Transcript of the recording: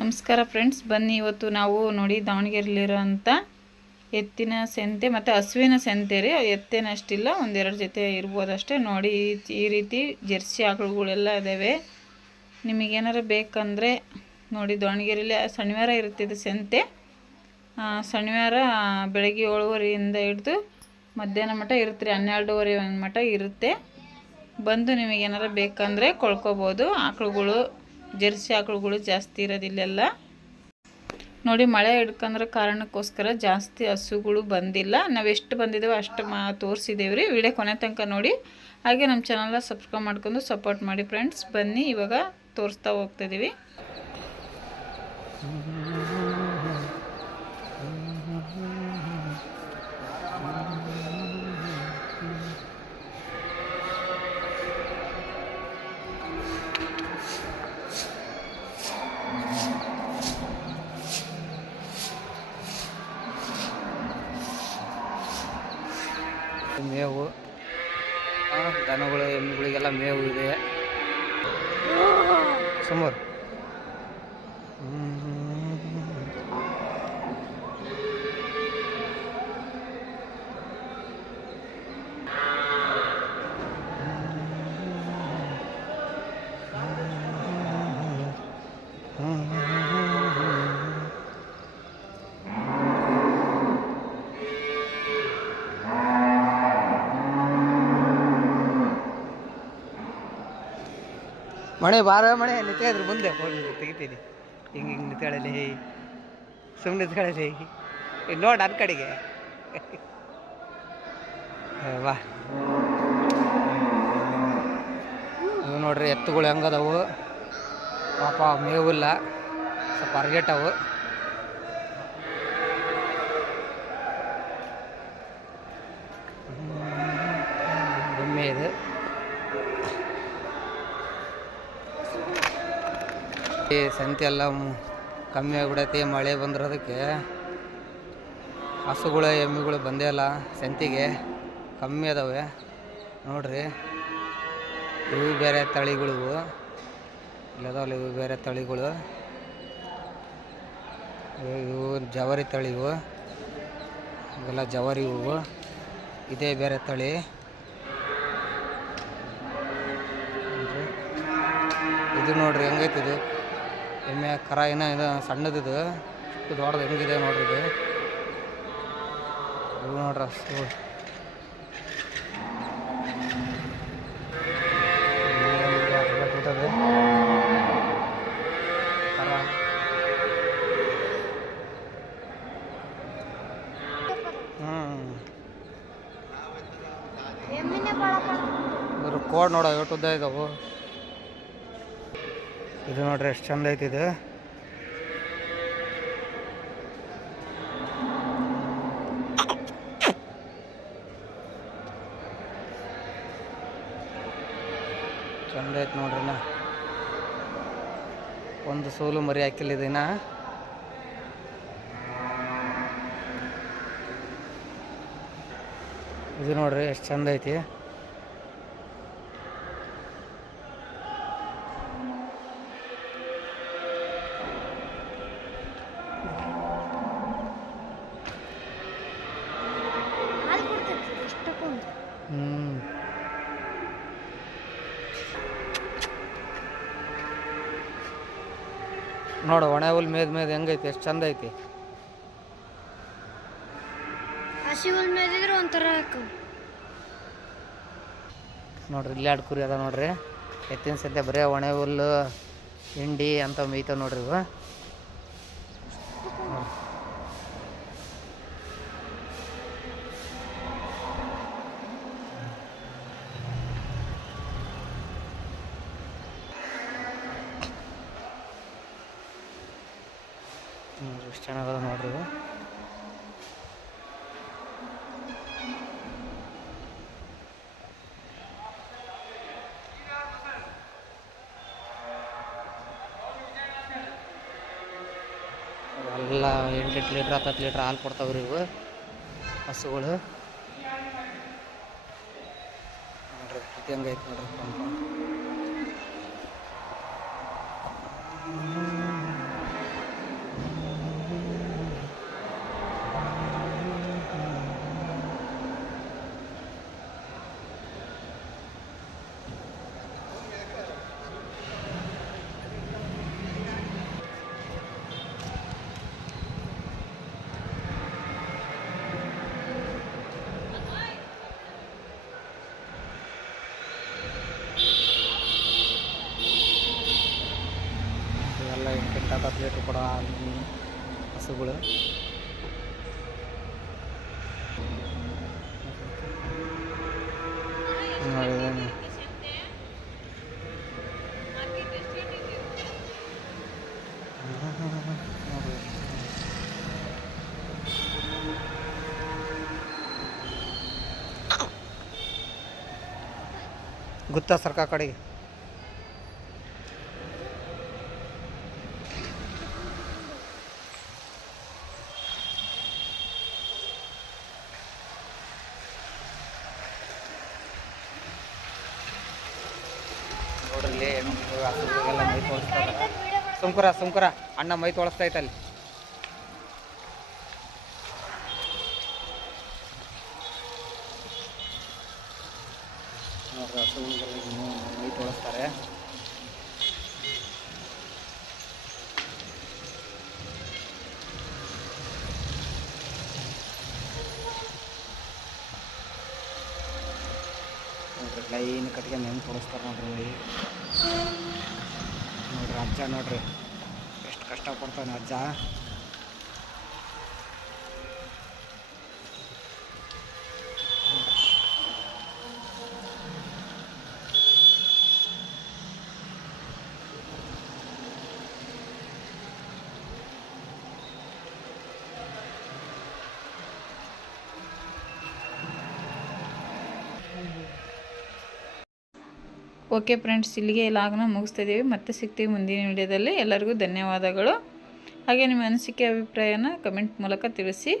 ನಮಸ್ಕಾರ ಫ್ರೆಂಡ್ಸ್, ಬನ್ನಿ ಇವತ್ತು ನಾವು ನೋಡಿ ದಾವಣಗೆರೆಯಲ್ಲಿರೋಂಥ ಎತ್ತಿನ ಸಂತೆ ಮತ್ತು ಹಸುವಿನ ಸಂತೆ ರೀ. ಎತ್ತೇನಷ್ಟಿಲ್ಲ, ಒಂದೆರಡು ಜೊತೆ ಇರ್ಬೋದಷ್ಟೇ. ನೋಡಿ ಈ ರೀತಿ ಜೆರ್ಸಿ ಆಕಳುಗಳೆಲ್ಲ ಇದ್ದಾವೆ. ನಿಮಗೇನಾರು ಬೇಕಂದರೆ ನೋಡಿ, ದಾವಣಗೆರೆಯಲ್ಲಿ ಶನಿವಾರ ಇರುತ್ತೆ ಇದು ಸಂತೆ. ಶನಿವಾರ ಬೆಳಗ್ಗೆ 7:30 ಹಿಡಿದು ಮಧ್ಯಾಹ್ನ ಮಟ್ಟ ಇರುತ್ತೆ ರೀ, 12:30 ಮಟ್ಟ ಇರುತ್ತೆ. ಬಂದು ನಿಮಗೇನಾರು ಬೇಕಂದರೆ ಕೊಳ್ಳ್ಕೊಬೋದು. ಆಕಳುಗಳು ಜೆರ್ಸಿ ಆಕಳುಗಳು ಜಾಸ್ತಿ ಇರೋದಿಲ್ಲೆಲ್ಲ. ನೋಡಿ, ಮಳೆ ಹಿಡ್ಕಂದ್ರೆ ಕಾರಣಕ್ಕೋಸ್ಕರ ಜಾಸ್ತಿ ಹಸುಗಳು ಬಂದಿಲ್ಲ. ನಾವು ಎಷ್ಟು ಬಂದಿದ್ದೇವೆ ಅಷ್ಟು ತೋರಿಸಿದ್ದೇವೆ ರೀ. ವಿಡಿಯೋ ಕೊನೆ ತನಕ ನೋಡಿ, ಹಾಗೆ ನಮ್ಮ ಚಾನಲ್ನ ಸಬ್ಸ್ಕ್ರೈಬ್ ಮಾಡ್ಕೊಂಡು ಸಪೋರ್ಟ್ ಮಾಡಿ ಫ್ರೆಂಡ್ಸ್. ಬನ್ನಿ ಇವಾಗ ತೋರಿಸ್ತಾ ಹೋಗ್ತಿದ್ದೀವಿ. ಮೇವು, ದನಗಳು ಎಮ್ಮೆಗಳಿಗೆಲ್ಲ ಮೇವು ಇದೆ. ಸುಮಾರು ಮಳೆ ಬಾರ ಮಳೆ ನಿಂತ್ಕೊಂಡ್ರೆ ಮುಂದೆ ತೆಗಿತೀನಿ. ಹಿಂಗೆ ನಿಂತ್ಕೊಳ್ಳಲಿ, ಸುಮ್ಮನೆ ನಿಂತ್ಕೊಳ್ಳಲಿ. ನೋಡಿ ನನ್ನ ಕಡೆಗೆ ವಾ. ಇವು ನೋಡ್ರಿ ಎತ್ತುಗಳು ಹೆಂಗದವು. ಪಾಪ ಮೇವಿಲ್ಲ, ಸ್ವಲ್ಪ ಅರ್ಗೆಟ್ಟವು. ಎಮ್ಮೆ ಇದು. ಸಂತೆ ಎಲ್ಲ ಕಮ್ಮಿ ಆಗಿಬಿಡೈತಿ. ಮಳೆ ಬಂದಿರೋದಕ್ಕೆ ಹಸುಗಳು ಎಮ್ಮೆಗಳು ಬಂದೇ ಇಲ್ಲ ಸಂತೆಗೆ, ಕಮ್ಮಿ ಅದಾವೆ ನೋಡ್ರಿ. ಇವು ಬೇರೆ ತಳಿಗಳು, ಇಲ್ಲದಾವಲ್ಲ ಇವು ಬೇರೆ ತಳಿಗಳು. ಇವು ಜವಾರಿ ತಳಿ, ಇವೆಲ್ಲ ಜವಾರಿ ಹೂವು. ಇದೇ ಬೇರೆ ತಳಿ. ಇದು ನೋಡ್ರಿ ಹೆಂಗೈತಿದು ಎಮ್ಮೆ ಕರ. ಏನೋ ಇದು ಸಣ್ಣದಿದು, ಇಷ್ಟು ದೊಡ್ಡದು ಹೆಂಗಿದೆ ನೋಡ್ರಿ ಇದು. ಇವು ನೋಡ್ರಿ ಹಸು. ಕರ ಇದ್ರ ಕೋಡ್ ನೋಡ ಎಷ್ಟು ಉದ್ದ ಇದಾವು. ಇದು ನೋಡ್ರಿ ಎಷ್ಟು ಚಂದ ಐತಿ ಇದು. ಚಂದ ಐತಿ ನೋಡ್ರಿ. ಒಂದು ಸೋಲು ಮರಿ ಹಾಕಿಲ್ಲ ಇದನ್ನ. ಇದು ನೋಡ್ರಿ ಎಷ್ಟು ಚಂದ ಐತಿ. ನೋಡು ಒಣ ಹುಲ್ ಮೇದ್ ಹೆಂಗೈತಿ, ಎಷ್ಟು ಚಂದ ಐತಿ. ಹಸಿ ಹುಲ್ ಮೇದಿದ್ರೆ ಒಂಥರ ನೋಡ್ರಿ. ಇಲ್ಲಿ 2 ಕುರಿ ಅದ ನೋಡ್ರಿ. ಎತ್ತಿನ ಸದ್ಯ ಬರೀ ಒಣ ಹುಲ್ಲು ಹಿಂಡಿ ಅಂತ ಮೇಯ್ತಾವ ನೋಡ್ರಿ ಇವು. ಎಷ್ಟು ಚೆನ್ನಾಗದ ನೋಡ್ರಿ ಇವು. ಎಲ್ಲ 8 ಲೀಟ್ರ್ 10 ಲೀಟ್ರ್ ಹಾಲು ಕೊಡ್ತಾವ್ರಿ ಇವು ಹಸುಗಳು. ನೋಡ್ರಿ ಇದು ಹೆಂಗೈತೆ ನೋಡ್ರಿ. ಎಲ್ಲ 8 ಲೀಟ್ರ್ ಕೊಡೋ ಹಸುಗಳು. ನೋಡಿ ಗುತ್ತಾ ಸರ್ಕಾರ ಕಡೆಗೆ ನೋಡ್ರಿ ಹಸುಗಳಿಗೆಲ್ಲ ಮೈ ತೋರಿಸ್ತಾರೆ. ಸುಮ್ಕುರ ಅಣ್ಣ ಮೈ ತೋರಿಸ್ತೈತಲ್ಲಿ. ನೋಡ್ರಿ ಹಸುಗಳಿಗೆಲ್ಲ ಇನ್ನೂ ಮೈ ತೋರಿಸ್ತಾರೆ. ನೋಡ್ರಿ ಲೈನ್ ಕಟ್ಕೊಂಡು ಹೆಂಗೆ ತೋರಿಸ್ತಾರೆ ನೋಡ್ರಿ. ನೋಡ್ರಿ ಅಜ್ಜ ನೋಡ್ರಿ ಎಷ್ಟು ಕಷ್ಟಪಡ್ತಾನೆ ಅಜ್ಜ. ಓಕೆ ಫ್ರೆಂಡ್ಸ್, ಇಲ್ಲಿಗೆ ಲಾಗ್ನ ಮುಗಿಸ್ತಾ ಇದ್ದೀವಿ. ಮತ್ತೆ ಸಿಗ್ತೀವಿ ಮುಂದಿನ ವಿಡಿಯೋದಲ್ಲಿ. ಎಲ್ಲರಿಗೂ ಧನ್ಯವಾದಗಳು. ಹಾಗೆ ನಿಮ್ಮ ಅನಿಸಿಕೆ ಅಭಿಪ್ರಾಯನ ಕಮೆಂಟ್ ಮೂಲಕ ತಿಳಿಸಿ.